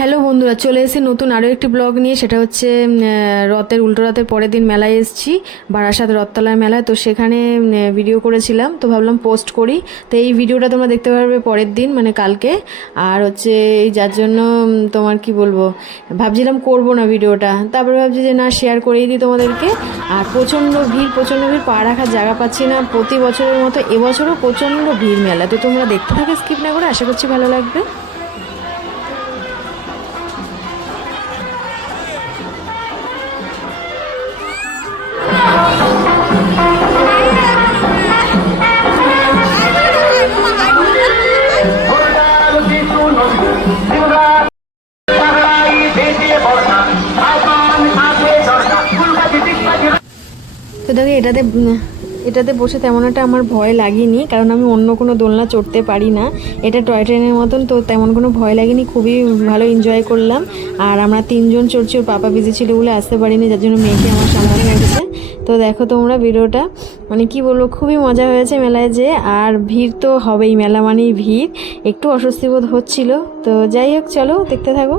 Hello বন্ধুরা, চলে এসেছি নতুন আরও একটি ব্লগ নিয়ে। সেটা হচ্ছে রথের, উল্টো রথের পরের দিন মেলায় এসেছি, বারাসাত রথতলার মেলায়। তো সেখানে ভিডিও করেছিলাম, তো ভাবলাম পোস্ট করি। তো এই ভিডিওটা তোমরা দেখতে পারবে পরের দিন মানে কালকে। আর হচ্ছে, এই যার জন্য তোমার কি বলব, ভাবছিলাম করব না ভিডিওটা তারপরে ভাবছি যে না শেয়ার করেই দিই তোমাদেরকে। আর প্রচণ্ড ভিড় প্রচণ্ড ভিড়, পা রাখার জায়গা পাচ্ছি না। প্রতি বছরের মতো, এবছরও প্রচণ্ড ভিড় মেলা তো তোমরা দেখতে থাকো স্কিপ না করে। আশা করছি ভালো লাগবে। তো দেখো, এটাতে এটাতে বসে তেমন একটা আমার ভয় লাগেনি, কারণ আমি অন্য কোনো দোলনা চড়তে পারি না। এটা টয় ট্রেনের মতন, তো তেমন কোনো ভয় লাগেনি, খুবই ভালো এনজয় করলাম। আর আমরা তিনজন চড়ছি, ওর পাপা বিজি ছিল বলে আসতে পারিনি, যার জন্য মেয়েকে আমার সামলাতে হয়েছে। তো দেখো তোমরা ভিডিওটা মানে কি বলব, খুবই মজা হয়েছে মেলায় যে আর ভিড় তো হবেই, মেলা মানেই ভিড়। একটু অস্বস্তি বোধ হচ্ছিল। তো যাই হোক, চলো দেখতে থাকো।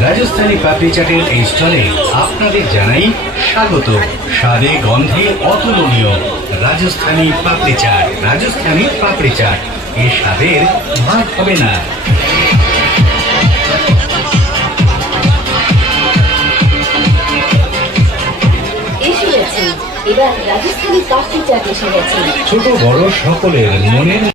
রাজস্থানী পাপড়ি চাটের এই স্টলে আপনাদের জানাই স্বাগত। স্বাদে, গন্ধে অতুলনীয় রাজস্থানী পাপড়ি চাট। রাজস্থানী পাপড়ি চাট। এর স্বাদের ভাগ হবে না। এবার রাজস্থানী কাঠি চাট এসে ছোট বড় সকলের মনের